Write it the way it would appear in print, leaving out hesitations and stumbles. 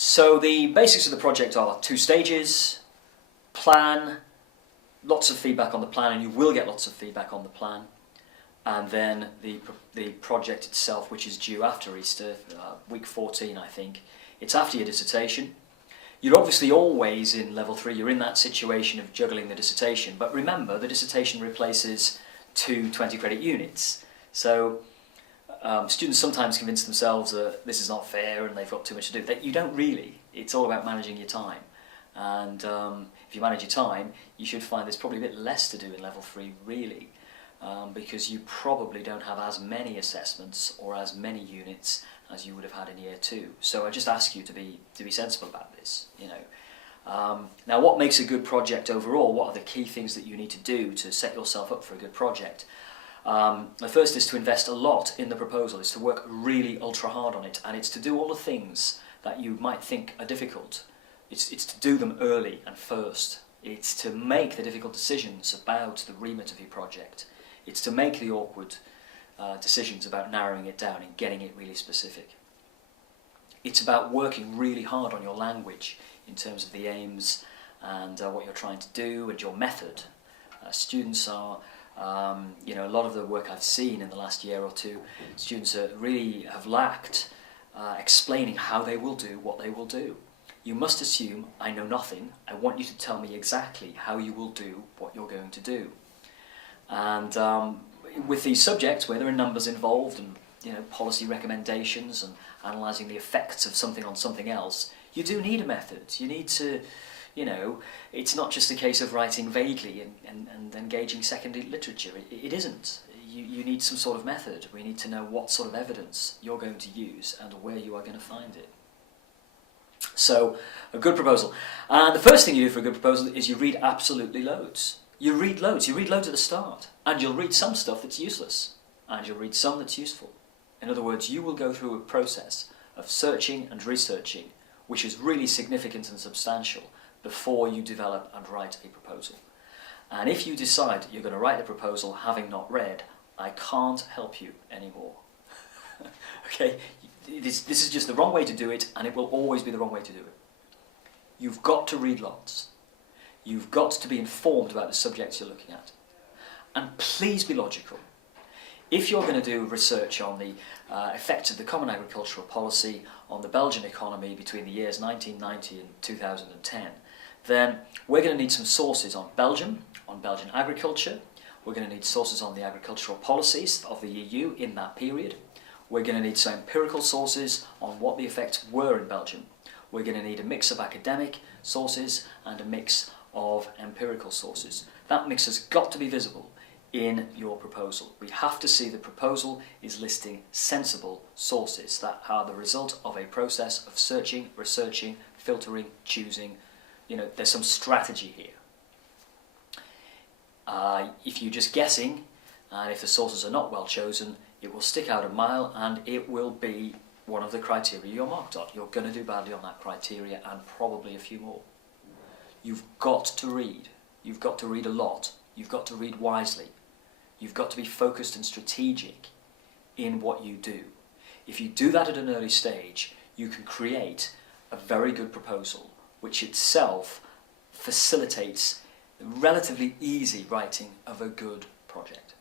So the basics of the project are 2 stages, plan, lots of feedback on the plan, and you will get lots of feedback on the plan, and then the project itself, which is due after Easter, week 14 I think. It's after your dissertation. You're obviously always in level 3, you're in that situation of juggling the dissertation, but remember the dissertation replaces 2 20 credit units. So students sometimes convince themselves that this is not fair and they've got too much to do. You don't really. It's all about managing your time. And if you manage your time, you should find there's probably a bit less to do in level 3 really, because you probably don't have as many assessments or as many units as you would have had in year 2. So I just ask you to be sensible about this. Now, what makes a good project overall? What are the key things that you need to do to set yourself up for a good project? The first is to invest a lot in the proposal. It's to work really ultra hard on it, and it's to do all the things that you might think are difficult. It's to do them early and first. It's to make the difficult decisions about the remit of your project. It's to make the awkward decisions about narrowing it down and getting it really specific. It's about working really hard on your language in terms of the aims and what you're trying to do and your method. Students are, a lot of the work I've seen in the last year or 2, students really have lacked explaining how they will do what they will do. You must assume, I know nothing, I want you to tell me exactly how you will do what you're going to do. And with these subjects where there are numbers involved and policy recommendations and analysing the effects of something on something else, you do need a method. You need to, it's not just a case of writing vaguely and engaging secondary literature. It isn't. You need some sort of method. We need to know what sort of evidence you're going to use and where you are going to find it. So, a good proposal. And the first thing you do for a good proposal is you read absolutely loads. You read loads at the start, and you'll read some stuff that's useless, and you'll read some that's useful. In other words, you will go through a process of searching and researching, which is really significant and substantial, before you develop and write a proposal. And if you decide you're going to write a proposal having not read, I can't help you anymore. Okay? This is just the wrong way to do it, and it will always be the wrong way to do it. You've got to read lots. You've got to be informed about the subjects you're looking at. And please be logical. If you're going to do research on the effects of the Common Agricultural Policy on the Belgian economy between the years 1990 and 2010, then we're going to need some sources on Belgium, on Belgian agriculture. We're going to need sources on the agricultural policies of the EU in that period. We're going to need some empirical sources on what the effects were in Belgium. We're going to need a mix of academic sources and a mix of empirical sources. That mix has got to be visible in your proposal. We have to see the proposal is listing sensible sources that are the result of a process of searching, researching, filtering, choosing. There's some strategy here. If you're just guessing, and if the sources are not well chosen, it will stick out a mile and it will be one of the criteria you're marked on. You're going to do badly on that criteria and probably a few more. You've got to read. You've got to read a lot. You've got to read wisely. You've got to be focused and strategic in what you do. If you do that at an early stage, you can create a very good proposal, which itself facilitates the relatively easy writing of a good project.